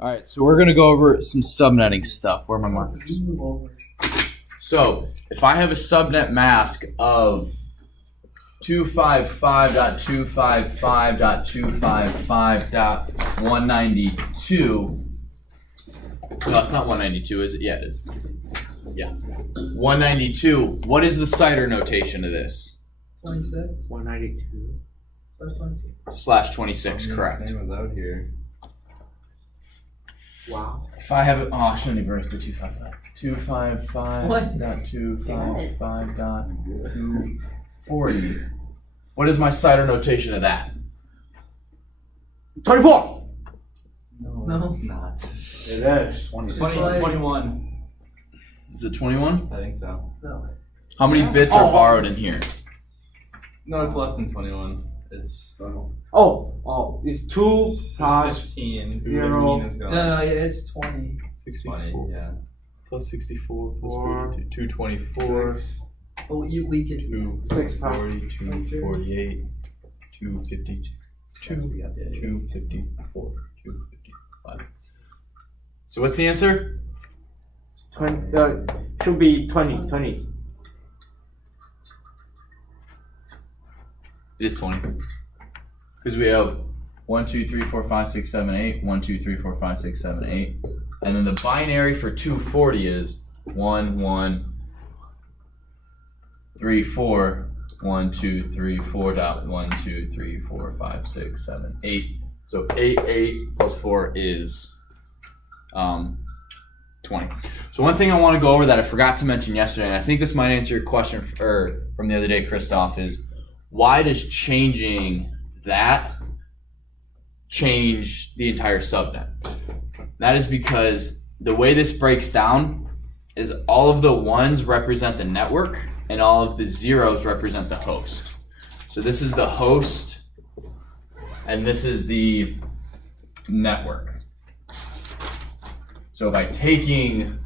All right, so we're going to go over some subnetting stuff. Where are my markers? So if I have a subnet mask of 255.255.255.192. No, it's not 192, is it? Yeah, it is. Yeah. 192. What is the CIDR notation of this? 26. 192. Slash 26, correct. Same as out here. Wow. If I have it, I shouldn't even erase the 255. 255.255.240. What is my CIDR notation of that? 24! No, it's not. It is. 21. Is it 21? I think so. No. How many bits are borrowed in here? No, it's less than 21. It's It's 2 plus 15. 0. 15 is gone. No, it's 20. 20, yeah. Plus 64 plus 4, 32, 224, Oh, we could. 240, 248, 252, 254, 255. So what's the answer? 20, should be 20. It is 20. Because we have 1, 2, 3, 4, 5, 6, 7, 8. 1, 2, 3, 4, 5, 6, 7, 8. And then the binary for 240 is 1, 1, 3, 4. 1, 2, 3, 4. 1, 2, 3, 4, 5, 6, 7, 8. So 8, 8 plus 4 is 20. So one thing I want to go over that I forgot to mention yesterday, and I think this might answer your question from the other day, Christoph, is why does changing that change the entire subnet? That is because the way this breaks down is all of the ones represent the network and all of the zeros represent the host. So this is the host and this is the network. So by taking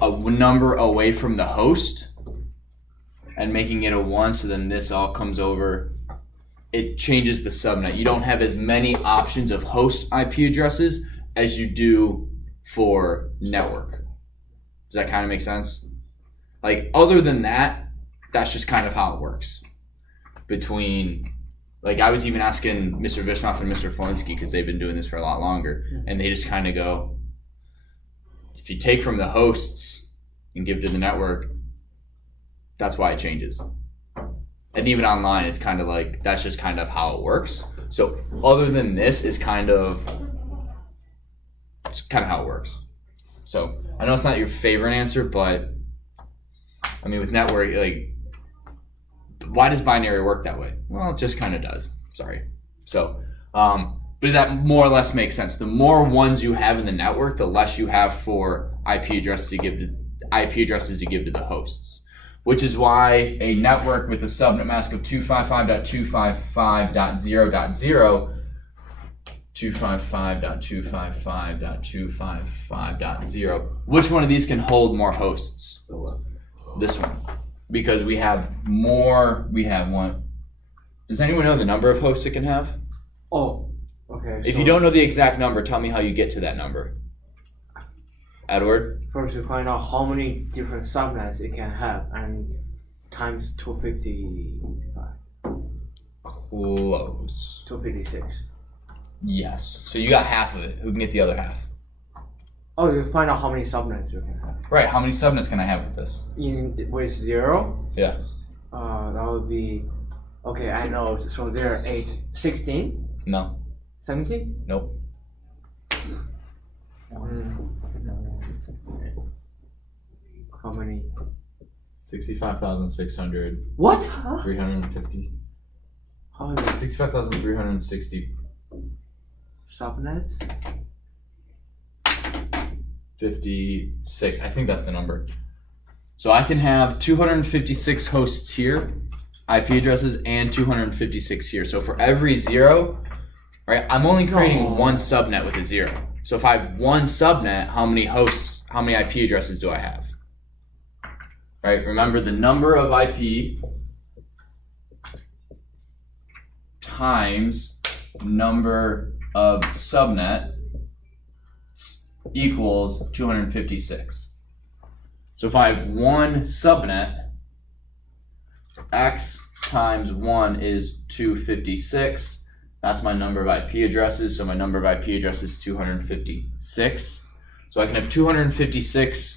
a number away from the host and making it a 1, so then this all comes over, it changes the subnet. You don't have as many options of host IP addresses as you do for network. Does that kind of make sense? Like, other than that, that's just kind of how it works. Between, like, I was even asking Mr. Vishnoff and Mr. Folinsky, because they've been doing this for a lot longer, and they just kind of go, if you take from the hosts and give to the network, that's why it changes. And even online, it's kind of like, that's just kind of how it works. So other than this is it's kind of how it works. So I know it's not your favorite answer, but I mean, with network, like, why does binary work that way? Well, it just kind of does. Sorry. So, but does that more or less make sense? The more ones you have in the network, the less you have for IP addresses to give to the hosts. Which is why a network with a subnet mask of 255.255.0.0, 255.255.255.0, which one of these can hold more hosts? This one. Because we have one. Does anyone know the number of hosts it can have? Oh, okay. If you don't know the exact number, tell me how you get to that number. Edward? First, you find out how many different subnets it can have, and times 255. Close. 256. Yes. So you got half of it. Who can get the other half? Oh, you find out how many subnets you can have. Right. How many subnets can I have with this? With 0? Yeah. That would be, okay, I know. So there are 8, 16? No. 17? Nope. How many? 65,600. What? 350. How many 65,360. subnets? 56. I think that's the number. So I can have 256 hosts here, IP addresses, and 256 here. So for every 0, right, I'm only creating one subnet with a 0. So if I have one subnet, how many hosts, how many IP addresses do I have? Right, remember the number of IP times number of subnet equals 256. So if I have one subnet, x times 1 is 256. That's my number of IP addresses. So my number of IP addresses is 256. So I can have 256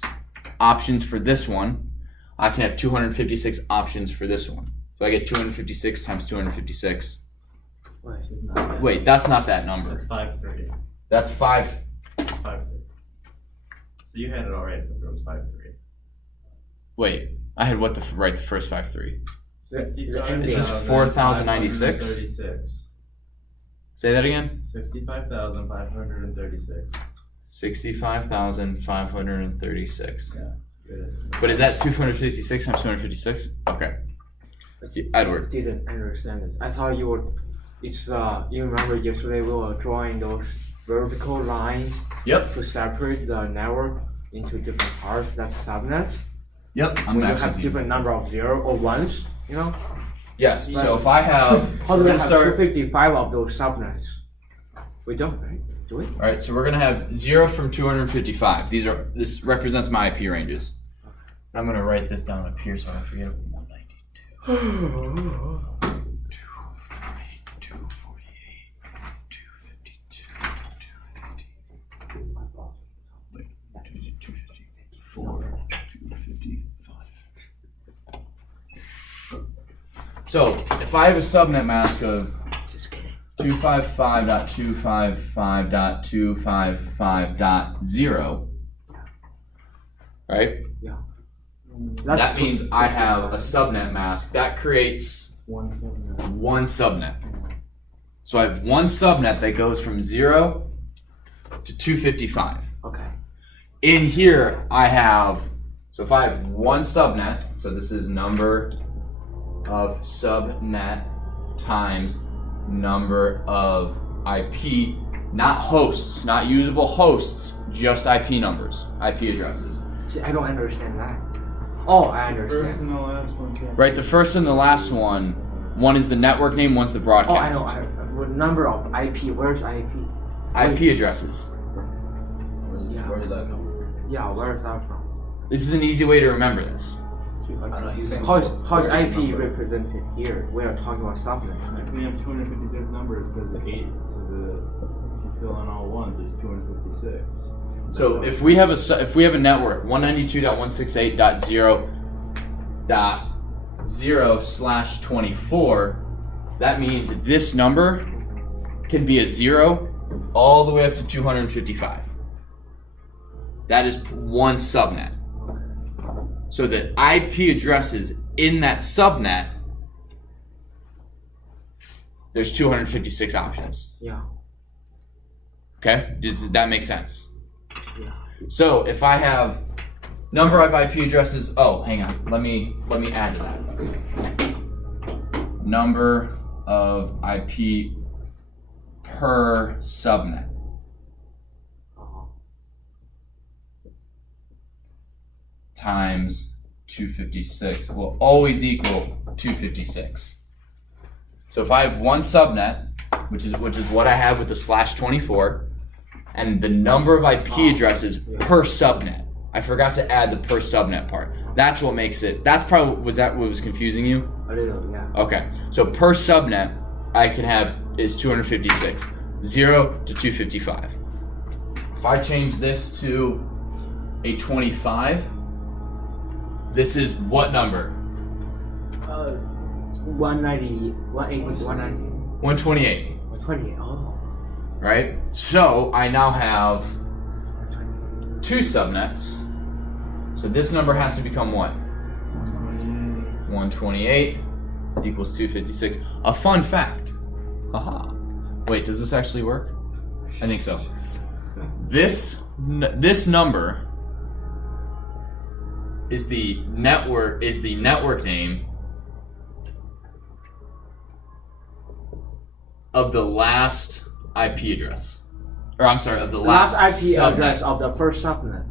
options for this one. I can have 256 options for this one. So I get 256 times 256. Wait, that's not that number. That's 5-3. That's 5. It's 5-3. So you had it already, but it was 5-3. Wait, I had what the first 5-3. 65,536. This is 4,096. 36. Say that again. 65,536. 65,536. Yeah. Good. But is that 256 times 256? Okay. Edward. Didn't understand this. I thought you were. It's you remember yesterday we were drawing those vertical lines Yep. to separate the network into different parts. That's subnets. Yep. I'm When you actually have different number of 0 or 1s, you know. Yes. So if I have, How we're do we gonna have start. 255 of those subnets? We don't, right? Do we? All right. So we're gonna have 0 from 255. This represents my IP ranges. I'm gonna write this down up here so I don't forget. 192. 255. So if I have a subnet mask of 255.255.255.0, right? Yeah. That means I have a subnet mask that creates One subnet. So I have one subnet that goes from 0 to 255. Okay. In here I have, so if I have one subnet, so this is number of subnet times number of IP, not hosts, not usable hosts, just IP numbers, IP addresses. See, I don't understand that. Oh, I First understand. and the last one. Right, the first and the last one is the network name, one's the Oh, I broadcast. know. What number of IP? Where's IP? IP addresses. Where does that come from? Yeah, where is that from? This is an easy way to remember this. I don't know, he's saying How is where's the IP number? represented here? We are talking about subnet. If we have 256 numbers, because the 8 to the, if you fill in all ones, it's 256. So if we have a network 192.168.0.0/24, that means this number can be a 0 all the way up to 255. That is one subnet. So the IP addresses in that subnet, there's 256 options. Yeah. Okay? Does that make sense? Yeah. So if I have number of IP addresses, oh, hang on, let me add to that. Number of IP per subnet. Times 256 will always equal 256. So if I have one subnet, which is what I have with the /24, and the number of IP addresses per subnet. I forgot to add the per subnet part. That's what makes it. Was that what was confusing you? A little, yeah. Okay. So per subnet, I can have is 256, 0 to 255. If I change this to a 25, this is what number? 190, 180, 190, 128. 120. Oh. Right? So I now have two subnets. So this number has to become what? 128 equals 256. A fun fact. Haha. Wait, does this actually work? I think so. This number is the network name of the last IP address. Or I'm sorry, of the last IP subnet. address of the first subnet.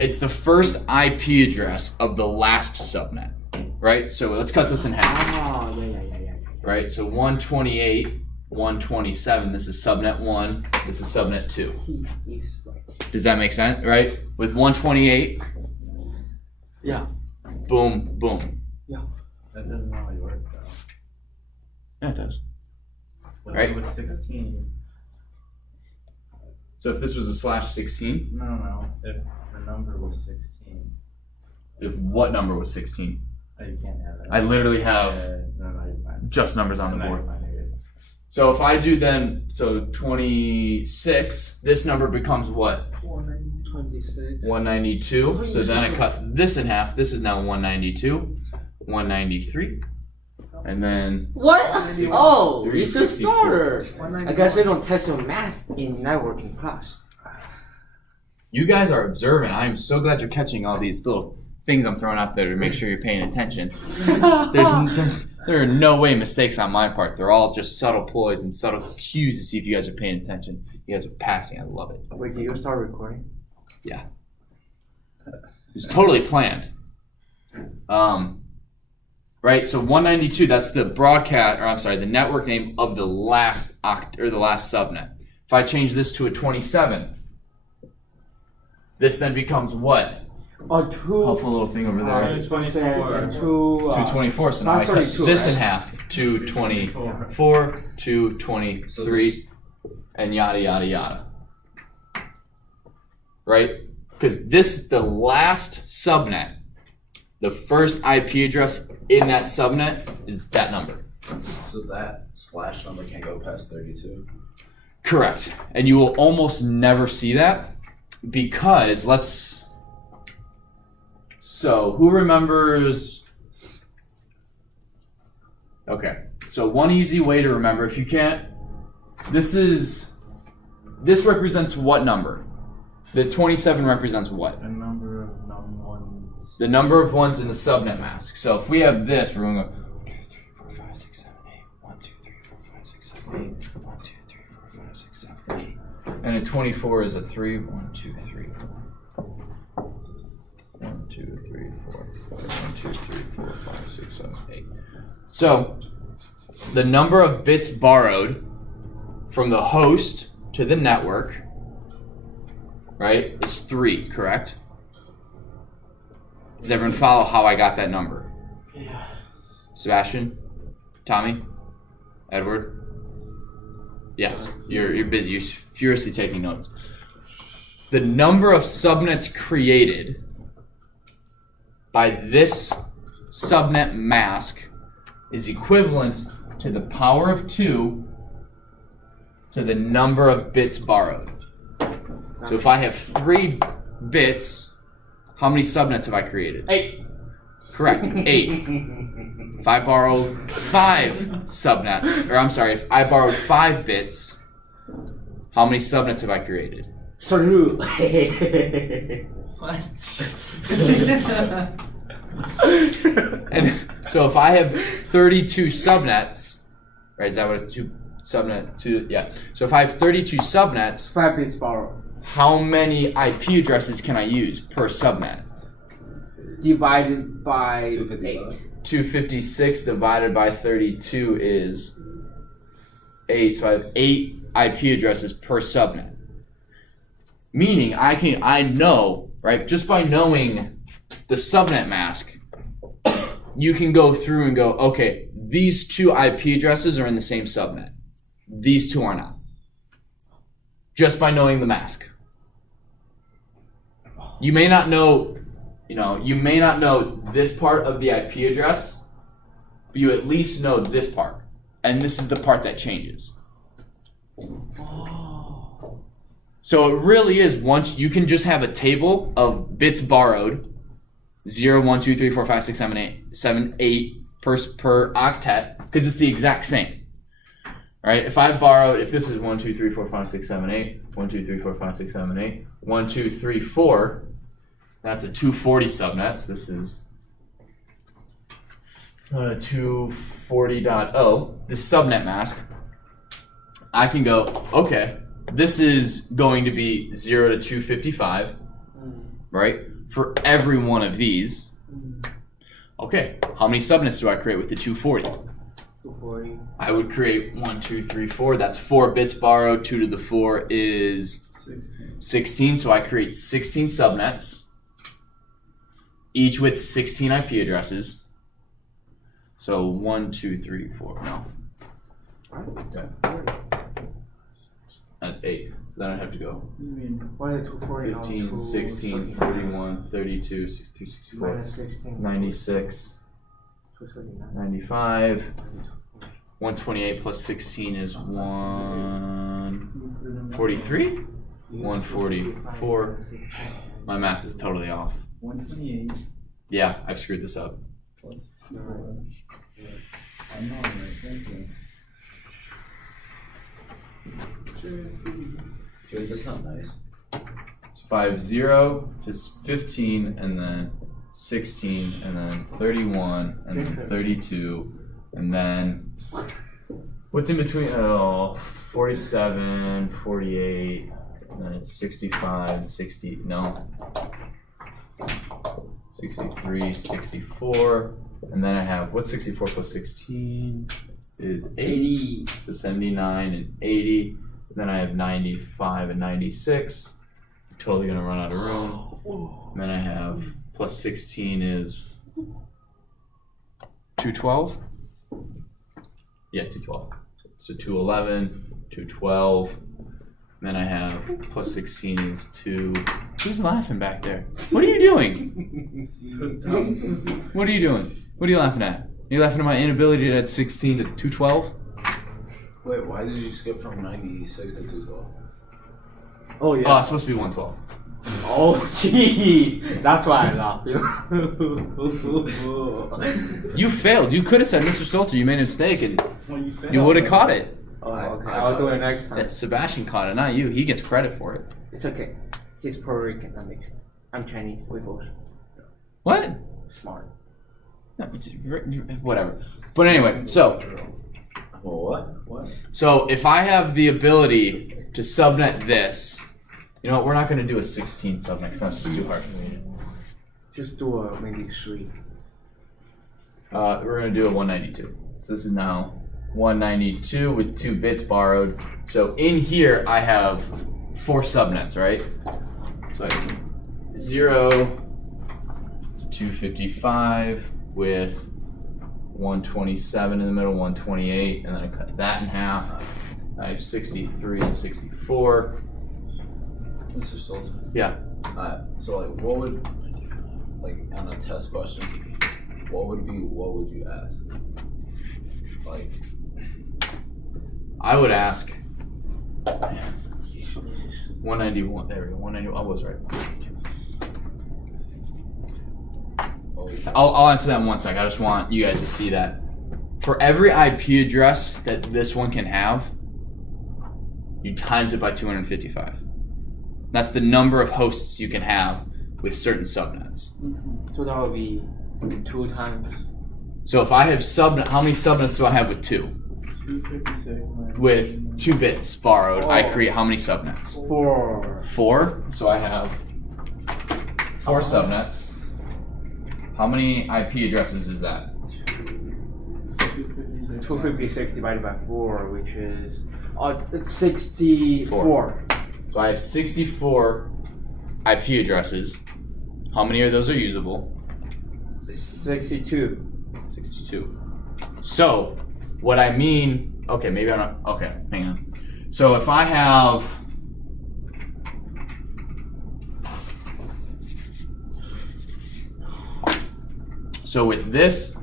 It's the first IP address of the last subnet, right? So let's cut this in half, Oh, yeah. right? So 128, 127, this is subnet 1, this is subnet 2. He is right. Does that make sense? Right? With 128, Yeah. boom, boom. That doesn't really work though. Yeah, it does. What Right. if it was 16? So if this was a /16, No. If the number was 16. if what number was 16? Oh, you can't have that. I literally have No, you're fine. just numbers on the No, you're board. fine, you're good. So if I do then, so 26, this number becomes what? 26. 192. So then I cut this in half. This is now 192, 193, and then What? Oh, Three, it's a 64. starter. I guess they don't test your math in networking class. you guys are observant. I am so glad you're catching all these little things I'm throwing out there to make sure you're paying attention. There are no way mistakes on my part. They're all just subtle ploys and subtle cues to see if you guys are paying attention. You guys are passing. I love it. Wait, did you start recording? It's totally planned. Right. So 192. That's the broadcast, or I'm sorry, the network name of the last the last subnet. If I change this to a 27, this then becomes what? Helpful little thing over there. 224. So now I cut 32, this right? in half. 224, 223, and yada yada yada. Right? Because this, the last subnet, the first IP address in that subnet is that number. So that / number can't go past 32. Correct. And you will almost never see that because so who remembers? Okay. So one easy way to remember, if you can't, this represents what number? The 27 represents what? The number of non-ones. The number of ones in the subnet mask. So if we have this, we're going to go 1, 2, 3, 4, 5, 6, 7, 8. 1, 2, 3, 4, 5, 6, 7, 8. 1, 2, 3, 4, 5, 6, 7, 8. And a 24 is a 3. 1, 2, 3, 4. 1, 2, 3, 4. 1, 2, 3, 4, 5, 6, 7, 8. So the number of bits borrowed from the host to the network, right, is 3, correct? Does everyone follow how I got that number? Yeah. Sebastian? Tommy? Edward? Yes, you're busy. You're furiously taking notes. The number of subnets created by this subnet mask is equivalent to the power of 2 to the number of bits borrowed. So if I have 3 bits, how many subnets have I created? 8. Correct, 8. If I borrow 5 subnets, or I'm sorry, if I borrowed 5 bits, how many subnets have I created? So who? What? And so if I have 32 subnets, right, is that what it's 2 subnet, 2, yeah. So if I have 32 subnets, 5 bits borrowed. how many IP addresses can I use per subnet? Divided by 8. 255. 256 divided by 32 is 8. So I have 8 IP addresses per subnet. Meaning I know, right, just by knowing the subnet mask, you can go through and go, okay, these 2 IP addresses are in the same subnet. These 2 are not. Just by knowing the mask. You may not know, this part of the IP address, but you at least know this part. And this is the part that changes. So it really is, once you can just have a table of bits borrowed, 0, 1, 2, 3, 4, 5, 6, 7, 8 per octet, because it's the exact same. Right? If this is 1, 2, 3, 4, 5, 6, 7, 8, 1, 2, 3, 4, 5, 6, 7, 8, 1, 2, 3, 4, that's a 240 subnet, so this is 240.0, this subnet mask, I can go, okay, this is going to be 0 to 255, right? For every one of these. Okay, how many subnets do I create with the 240? 240. I would create 1, 2, 3, 4. That's 4 bits borrowed. 2 to the 4 is 16, so I create 16 subnets, each with 16 IP addresses. So 1, 2, 3, 4, no. Okay. That's 8. So then I'd have to go Why is it 240 15, 16, 41, 32, 62, 64, minus 16? 96, 95. 128 plus 16 is 143? 144. My math is totally off. 128 Yeah, I've screwed this up. plus 4. I know, right? Thank you. Dude, that's not nice. So 5, 0 to 15, and then 16, and then 31, and then 32, and then what's in between? Oh, 47, 48, and then it's 65, 60, no. 63, 64, and then I have, what's 64 plus 16 is 80, so 79 and 80, and then I have 95 and 96, I'm totally gonna run out of room, and then I have plus 16 is 212? Yeah, 212. So 211, 212, and then I have plus 16 is 2. Who's laughing back there? What are you doing? What are you doing? What are you laughing at? Are you laughing at my inability to add 16 to 212? Wait, why did you skip from 96 to 212? Oh yeah. Oh, it's supposed to be 112. Oh gee, that's why I laughed. You failed. You could have said, Mr. Stolter, you made a mistake, and you would have caught it. Oh, okay. I'll do it next time. Yeah, Sebastian caught it, not you. He gets credit for it. It's okay. He's Puerto Rican. That makes sense. I'm Chinese. We both What? smart. No, whatever. But anyway, so Well, what? So if I have the ability to subnet this, you know what, we're not going to do a 16 subnet because that's just too hard for me. Just do a maybe 3. We're going to do a 192. So this is now 192 with 2 bits borrowed. So in here I have 4 subnets, right? So I have 0 to 255 with 127 in the middle, 128, and then I cut that in half. I have 63 and 64. Mr. Stoltz. Yeah. So like, what would, like, on a test question, what would you ask? Like, I would ask 191. There we go. 191. I was right. I'll answer that in 1 sec. I just want you guys to see that. For every IP address that this one can have, you times it by 255. That's the number of hosts you can have with certain subnets. So that would be 2 times. So if I have subnet, how many subnets do I have with 2? 256. With 2 bits borrowed, I Oh. create how many subnets? 4. 4. So I have 4 subnets. How many IP addresses is that? 256 divided by 4, which is it's 64. So I have 64 IP addresses. How many of those are usable? 62. 62. So, what I mean, okay, maybe I'm not, okay, hang on. So if I have, so with this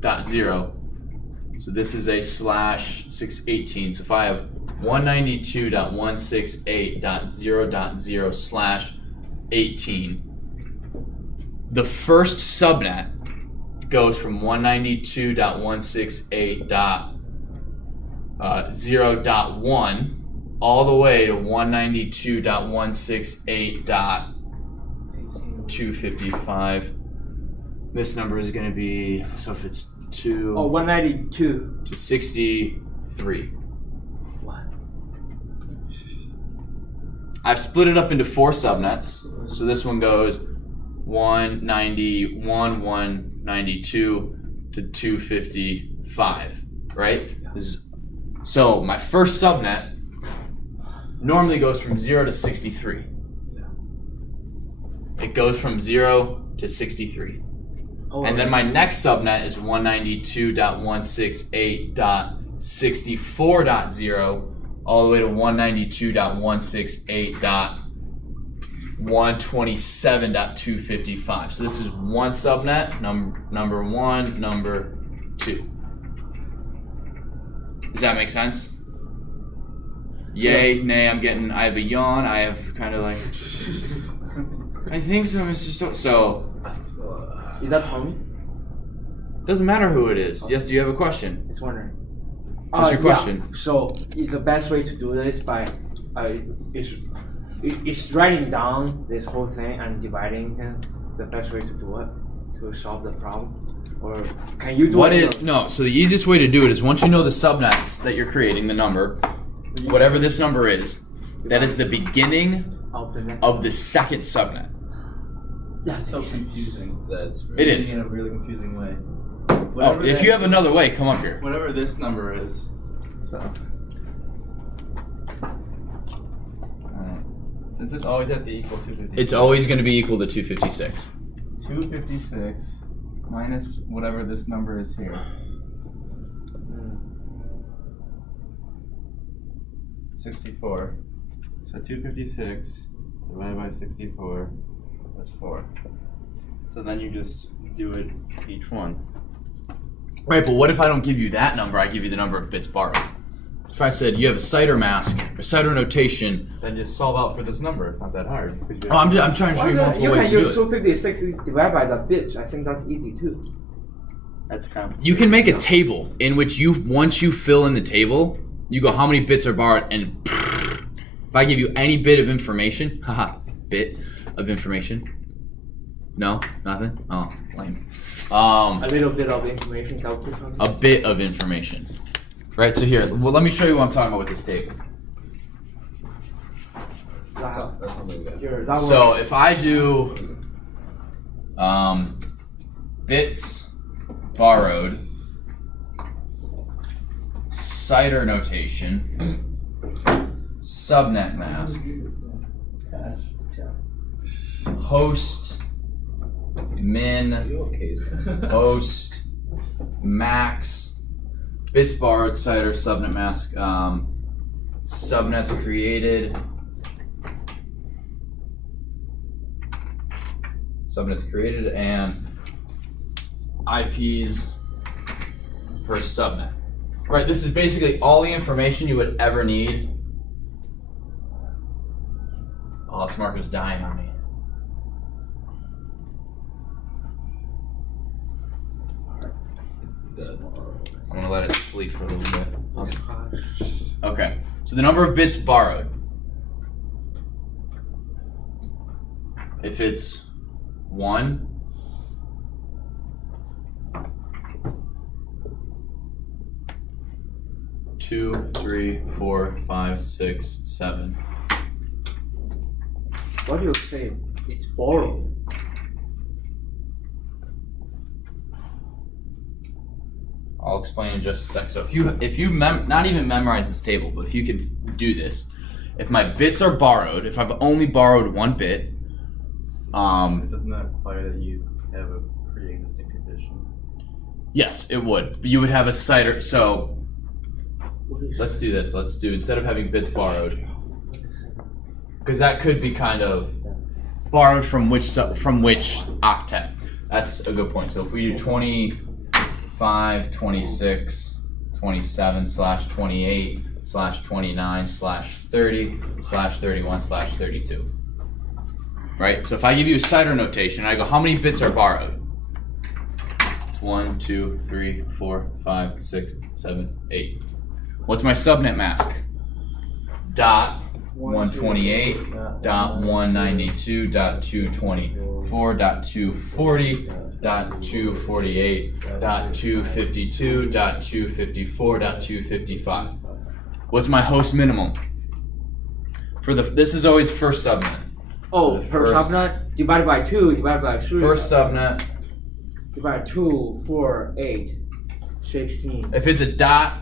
dot 0, so this is a /618. So if I have 192.168.0.0/18, the first subnet goes from 192.168.0.1 all the way to 192.168.255. This number is going to be, so if it's 2 Oh, 192. to 63. What? I've split it up into 4 subnets. So this one goes 191, 192 to 255, right? So my first subnet normally goes from 0 to 63. It goes from 0 to 63. Oh, And then my next subnet is 192.168.64.0 all the way to 192.168.127.255. So this is one subnet, number 1, number 2. Does that make sense? Yay, nay, I have a yawn, I have kind of like, I think so, Mr. So, is that Tommy? doesn't matter who it is. Yes, do you have a question? Just wondering. What's your question? Yeah. So is the best way to do this by it's writing down this whole thing and dividing them the best way to do it to solve the problem, or can you do So the easiest way to do it is once you know the subnets that you're creating, the number, whatever this number is, that is the beginning of the second subnet. That's so confusing. That's It is. In a really confusing way. Oh, if you have another way, come up here. Whatever this number is. So. Does this always have to equal 256? It's always going to be equal to 256. 256 minus whatever this number is here. 64. So 256 divided by 64 is 4. So then you just do it each one. Right, but what if I don't give you that number? I give you the number of bits borrowed. If I said you have a cider mask, or cider notation. Then just solve out for this number. It's not that hard. Oh, I'm trying to show you multiple you ways can to do use it. 256 divided by the bits. I think that's easy too. That's complicated. You can make a table in which once you fill in the table, you go how many bits are borrowed, and if I give you any bit of information, bit of information. No, nothing. Oh, lame. A little bit of information. A bit of information. Right. So here, well, let me show you what I'm talking about with this table. that's something we got. Here, that So one. if I do bits borrowed, cider notation, subnet mask, host, min, Are you okay? host, max, bits borrowed, cider, subnet mask, subnets created, and IPs per subnet. Right, this is basically all the information you would ever need. Oh, this marker's dying on me. It's dead. I'm gonna let it sleep for a little bit. Okay, so the number of bits borrowed. If it's 1, two, 3, 4, 5, 6, 7. What do you say? It's borrowed. I'll explain in just a sec. So if you not even memorize this table, but if you can do this, if my bits are borrowed, if I've only borrowed 1 bit, Doesn't that imply that you have a pre-existing condition? yes, it would. But you would have a cider. So let's do this. Let's do, instead of having bits borrowed, because that could be kind of borrowed from which octet. That's a good point. So if we do 25, 26, 27 / 28 / 29 / 30 / 31 / 32. Right? So if I give you a cider notation, I go, how many bits are borrowed? 1, 2, 3, 4, 5, 6, 7, 8. What's my subnet mask? Dot 128 dot 192 dot 224 dot 240 dot 248 dot 252 dot 254 dot 255. What's my host minimum? This is always first subnet. Oh, The per first- subnet divided by 2 divided by 3 First subnet. divided by 2, 4, 8, 16. If it's a dot,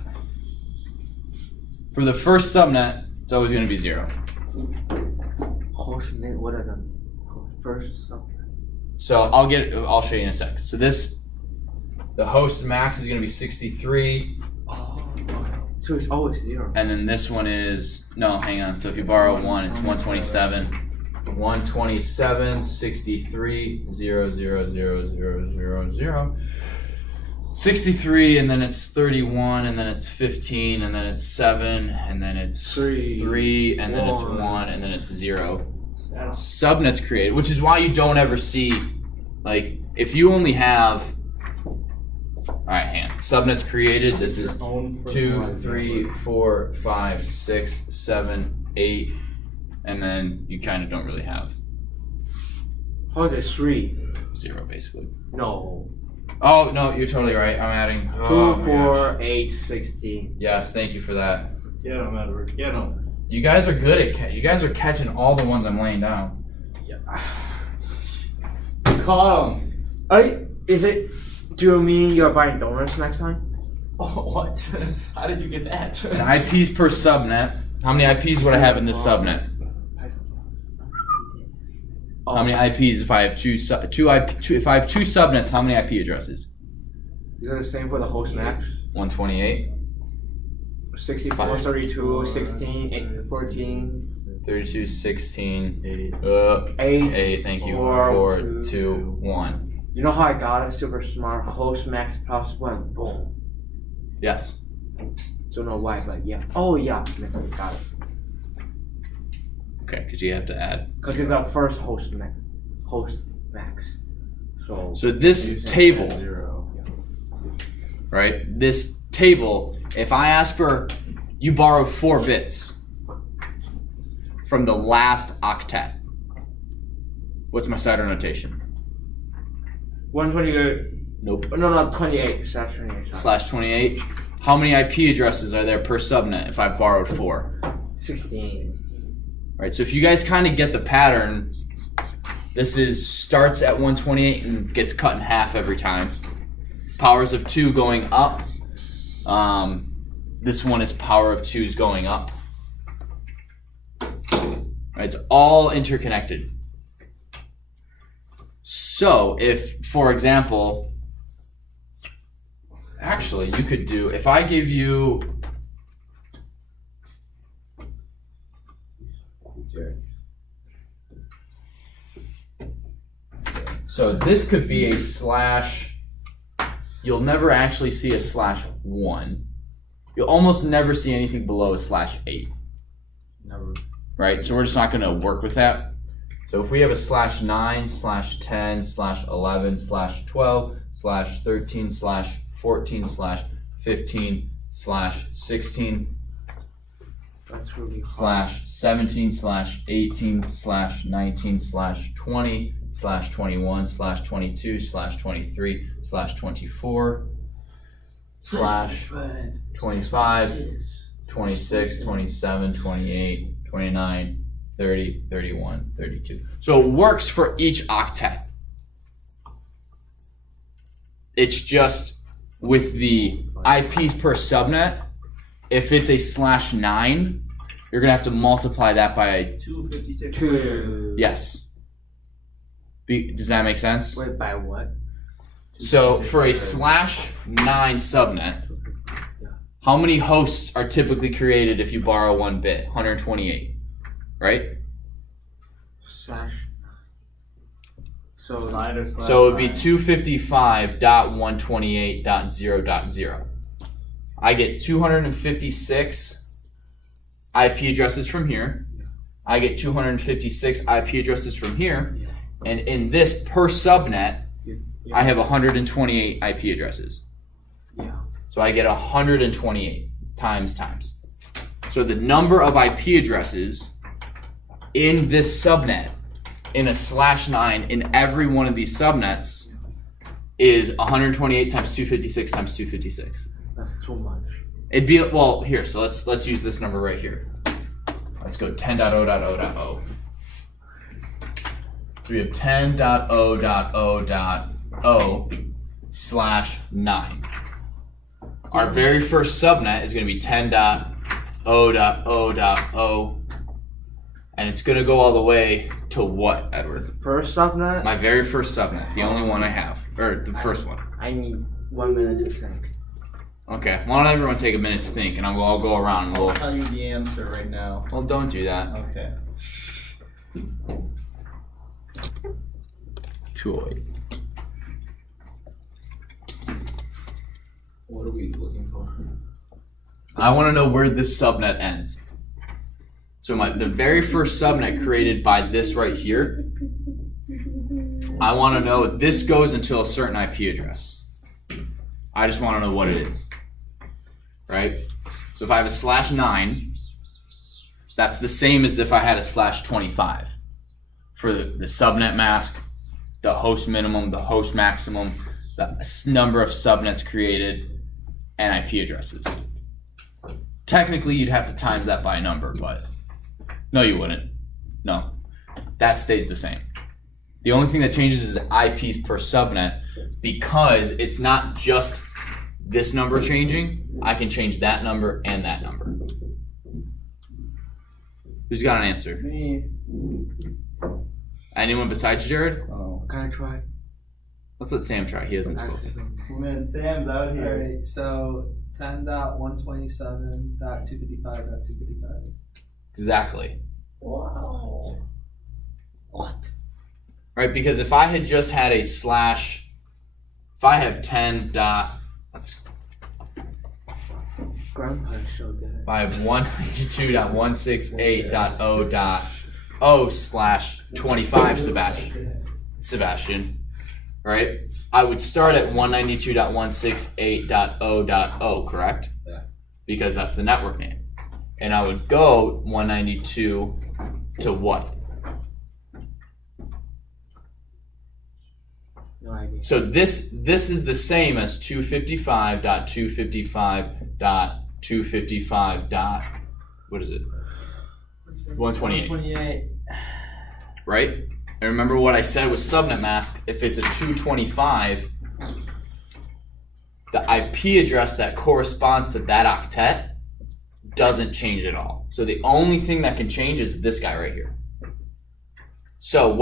for the first subnet, It's always going to be 0. Host min, what are the first sub? So I'll show you in a sec. So the host max is going to be 63, Oh, so it's always 0. and then this one is, no, hang on. So if you borrow 1, it's 127. 127, 63, 0, 0, 0, 0, 0, 0. 63, and then it's 31, and then it's 15, and then it's 7, and then it's 3, and then it's 1, and then it's 0. Subnet's created, which is why you don't ever see, like, if you only have, alright, hang on. Subnet's created, this is 2, 3, 4, 5, 6, 7, 8, and then you kind of don't really have How is it 3? 0, basically. No. Oh, no, you're totally right. I'm adding. 2, 4, 8, 16. Yes, thank you for that. Get him, Edward. Get him. You guys are good at you guys are catching all the ones I'm laying down. Call him. Is it? Do you mean you're buying donuts next time? Oh, what? How did you get that? And IPs per subnet. How many IPs would I have in this subnet? How many IPs if I have if I have 2 subnets? How many IP addresses? Is it the same for the host max? 128, 64, 32, 16, 8, 14, 32, 16, 8. 8. Thank you. 4, 4, 2, 1. You know how I got it? Super smart. Host max plus 1. Boom. Yes. Don't know why, but yeah. Oh yeah, got it. Okay, because you have to add. Because it's our first host max. So this table, 0. right? This table, if I ask for, you borrow 4 bits from the last octet. What's my CIDR notation? 128. Nope. No, 28. Slash 28. Slash 28. How many IP addresses are there per subnet if I borrowed 4? 16. Right, so if you guys kind of get the pattern, this starts at 128 and gets cut in half every time. Powers of 2 going up. This one is power of 2's going up. Right, it's all interconnected. So if, for example, actually you could do, if I give you, so this could be a slash, you'll never actually see a /1. You'll almost never see anything below a /8. Never. Right, so we're just not gonna work with that. So if we have a /9, /10, /11, /12, /13, /14, /15, /16, That's really hard. /17, /18, /19, /20, /21, /22, /23, /24, /25, 26, 27, 28, 29, 30, 31, 32. So it works for each octet. It's just with the IPs per subnet, if it's a /9, you're gonna have to multiply that by 256. 2. yes. Does that make sense? Wait, by what? So for a /9 subnet, how many hosts are typically created if you borrow 1 bit? 128, right? Slash. So Slider slash So it would be 9. 255.128.0.0. I get 256 IP addresses from here. I get 256 IP addresses from here. And in this per subnet, I have 128 IP addresses. yeah. So I get 128 times. So the number of IP addresses in this subnet, in a /9, in every one of these subnets, is 128 times 256 times 256. That's too much. It'd be, well, here, so let's use this number right here. Let's go 10.0.0.0. So we have 10.0.0.0/9. Our very first subnet is going to be 10.0.0.0/9. O.O.O. And it's going to go all the way to what, Edward? First subnet. My very first subnet, the only one I have. Or the first one. I need 1 minute to think. Okay, why don't everyone take a minute to think, and I'll go around and I'll we'll... tell you the answer right now. Well, don't do that. Okay. 208. What are we looking for? I want to know where this subnet ends. So the very first subnet created by this right here, I want to know this goes until a certain IP address. I just want to know what it is, right? So if I have a /9, that's the same as if I had a /25 for the subnet mask, the host minimum, the host maximum, the number of subnets created, and IP addresses. Technically, you'd have to times that by a number, but no, you wouldn't. No, that stays the same. The only thing that changes is the IPs per subnet, because it's not just this number changing. I can change that number and that number. Who's got an answer? Me. Anyone besides Jared? Oh. Can I try? Let's let Sam try. He hasn't spoken. Man, Sam's out here. Alright, so 10.127.255.255. Exactly. Wow. What? Right, because if I had just had a slash, if I have 10 dot, let's, Grandpa is so good. if I have 192.168.0.0/25 Sebastian, right? I would start at 192.168.0.0, correct? Yeah. Because that's the network name. And I would go 192 to what? No idea. So this is the same as 255.255.255. What is it? 128. 128. Right? And remember what I said with subnet masks. If it's a 225, the IP address that corresponds to that octet doesn't change at all. So the only thing that can change is this guy right here. So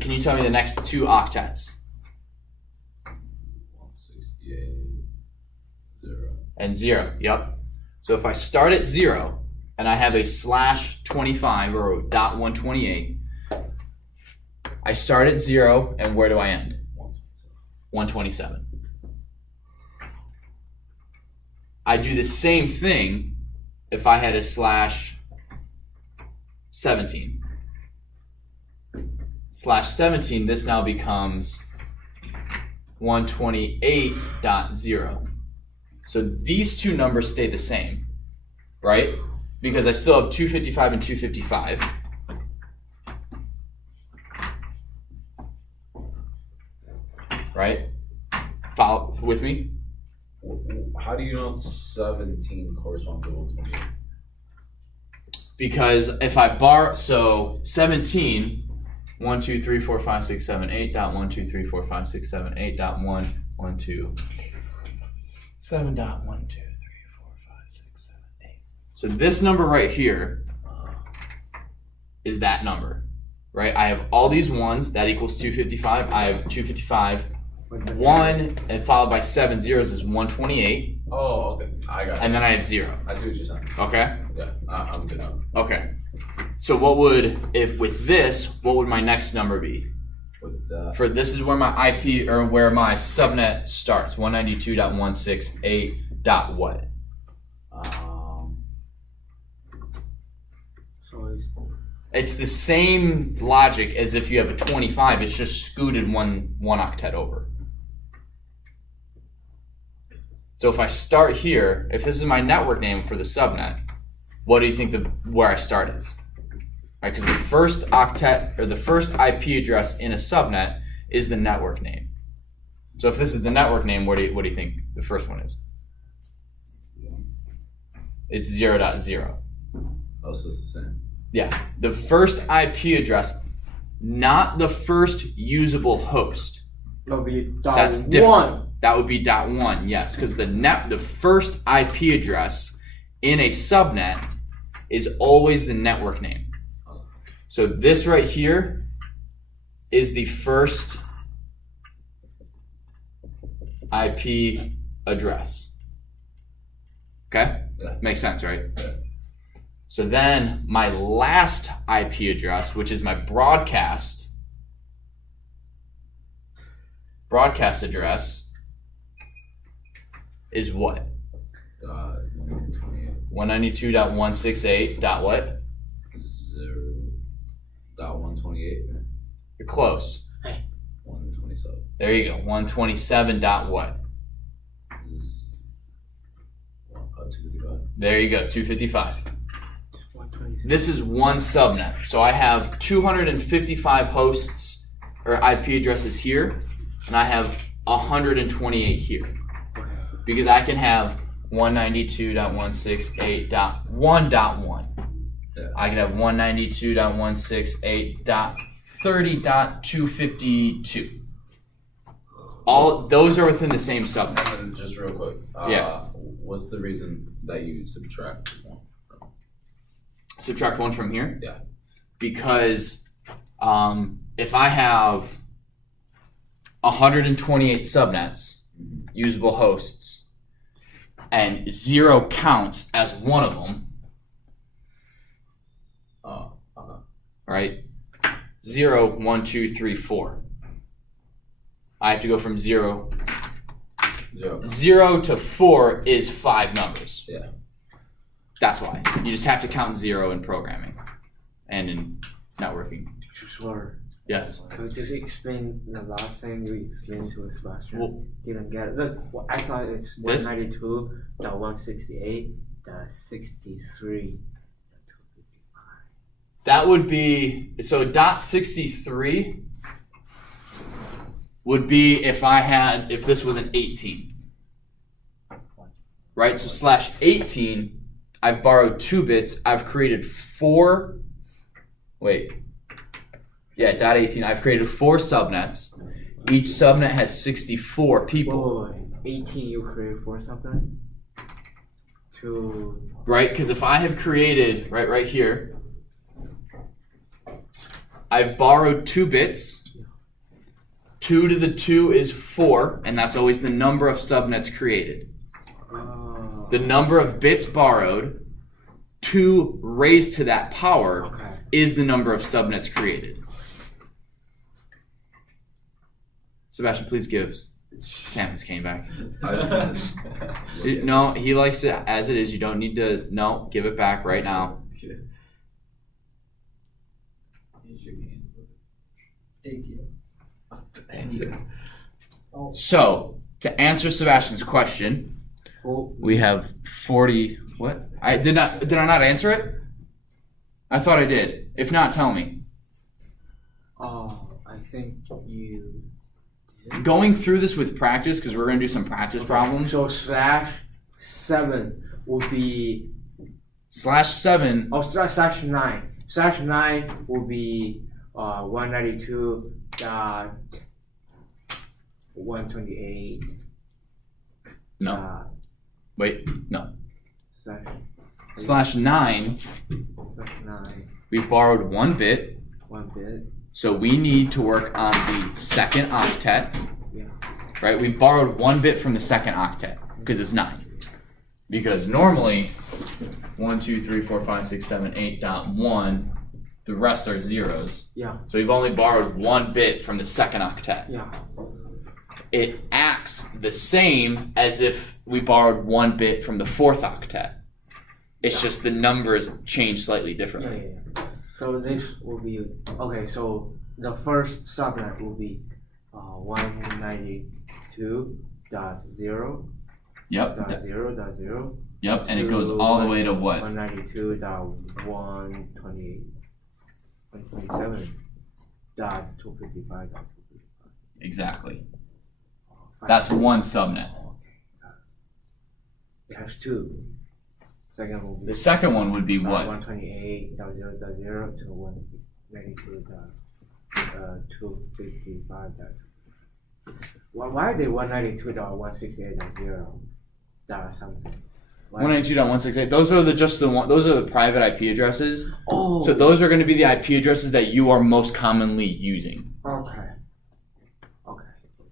can you tell me the next two octets? 168, 0. And 0, yep. So if I start at 0 and I have a /25 or a .128, I start at 0 and where do I end? 127. I do the same thing if I had a /17. /17, this now becomes 128.0. So these two numbers stay the same, right? Because I still have 255 and 255. Right? Follow with me? How do you know 17 corresponds to 128? Because if I so 17, 1, 2, 3, 4, 5, 6, 7, 8, dot 1, 2, 3, 4, 5, 6, 7, 8, dot 1, 1, 2, 7 dot 1, 2, 3, 4, 5, 6, 7, 8. So this number right here is that number, right? I have all these ones, that equals 255. I have 255. 1 and followed by 7 zeros is 128. Oh, okay. I got it. And then I have 0. I see what you're saying. Okay? Yeah, I'm good now. Okay. So what would my next number be? With that. For this is where my IP or where my subnet starts. 192.168. Dot what? So It's the same logic as if you have a 25. It's just scooted one octet over. So if I start here, if this is my network name for the subnet, what do you think where I start is? Right, because the first octet or the first IP address in a subnet is the network name. So if this is the network name, what do you think the first one is? It's 0.0. Oh, so it's the same. Yeah, the first IP address, not the first usable host. that'll be That's dot different. one. That would be .1, yes, because the first IP address in a subnet is always the network name. So this right here is the first IP address. Okay? Yeah. Makes sense, right? Yeah. So then my last IP address, which is my broadcast address, is what? 128. 192.168. Dot what? 0.128. You're close. 127. There you go. 127. Dot what? 255. There you go. 255. 126. This is one subnet. So I have 255 hosts or IP addresses here, and I have 128 here. Okay. Because I can have 192.168.1.1. Yeah. I can have 192.168.30.252. All those are within the same subnet. And just real quick. Yeah. What's the reason that you subtract one? Subtract one from here? Yeah. Because if I have 128 subnets, usable hosts, and 0 counts as one of them, right? 0, 1, 2, 3, 4. I have to go from 0. 0 to 4 is 5 numbers. Yeah. That's why. You just have to count 0 in programming and in networking. Sure. Yes. Could you just explain the last thing you explained to Sebastian? Well, Didn't get it. Look, I thought it's This? 192.168.63. that would be, so dot 63 would be if this was an 18. Right? So slash 18, I've borrowed 2 bits. I've created 4, dot 18. I've created 4 subnets. Each subnet has 64 people. Wait. 18 you created 4 something? Right? Because if I have created, right here, I've borrowed 2 bits. 2 to the 2 is 4, and that's always the number of subnets created. The number of bits borrowed, 2 raised to that power, is the number of subnets created. Sebastian, please give Sam his cane back. No, he likes it as it is. You don't need to. No, give it back right now. Thank you. Thank you. So, to answer Sebastian's question, we have 40. What? Did I not answer it? I thought I did. If not, tell me. I think you did. Going through this with practice, because we're going to do some practice problems. So /7 will be /7. /9. /9 will be 192.128. No. Wait. No. /9. /9. We borrowed 1 bit. 1 bit. So we need to work on the second octet. Yeah. Right? We borrowed 1 bit from the second octet because it's 9. Because normally 1, 2, 3, 4, 5, 6, 7, 8.1, the rest are zeros. Yeah. So we've only borrowed 1 bit from the second octet. Yeah. It acts the same as if we borrowed 1 bit from the 4th octet. It's just the numbers change slightly differently. Yeah. So this will be okay. So the first subnet will be 192.0. Yep. .0.0. Yep. And it goes all the way to what? 192.127.255. Exactly. That's one subnet. It has 2. Second will be The second one would be what? 128.0.0 to 192.255. Why is it 192.168.0 something? 192.168. Those are those are the private IP addresses. Oh. So those are going to be the IP addresses that you are most commonly using. Okay.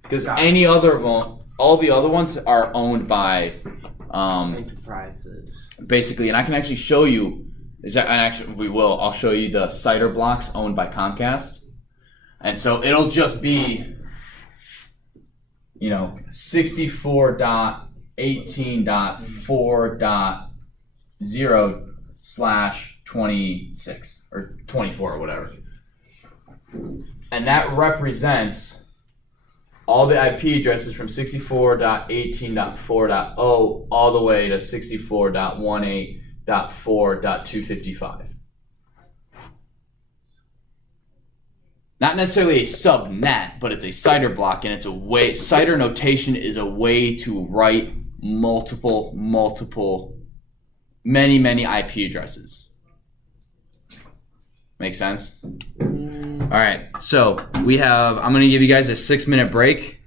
Because Got any other one, all the other ones are owned by, Enterprises. basically, and I can actually show you. I'll show you the CIDR blocks owned by Comcast, and so it'll just be, 64.18.4.0/26 or 24 or whatever, and that represents all the IP addresses from 64.18.4.0 all the way to 64.18.4.255. Not necessarily a subnet, but it's a CIDR block, and it's a way. CIDR notation is a way to write many IP addresses. Make sense? All right, so I'm going to give you guys a 6-minute break.